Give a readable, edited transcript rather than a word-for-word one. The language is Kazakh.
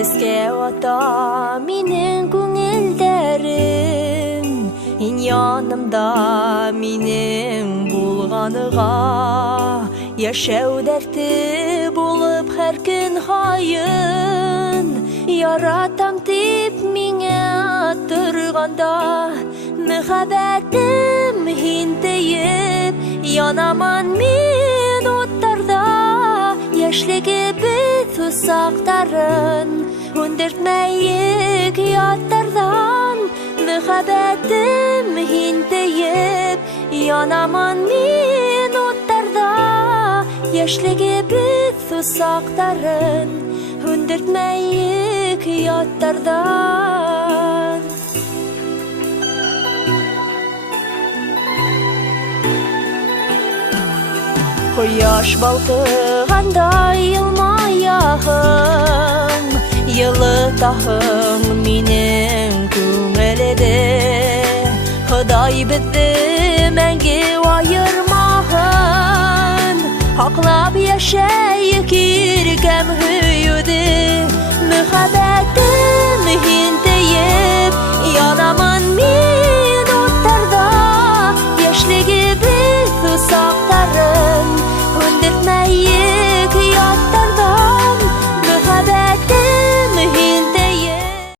Сеске ота минең күңелдәрем, ин янымда минең булганыга, яшәү дәрте булып һәр көн хайын, яратам дип миңа торганда, мөхәббәтем һин тиеп, янаман мин уттарда, яшьлегебез усактарын Үндертмәйек яттардан, мөхәббәтем һин тиеп, янаман мин уттарда, яшьлегебез усактарын Үндертмәйек яттардан. Кояш балкыганда елмаяһың, йылытаһың минең күңелемде. Ходай безне мәңге аермаһын, һаклап яшәйек иркәм һөюде. Мөхәббәт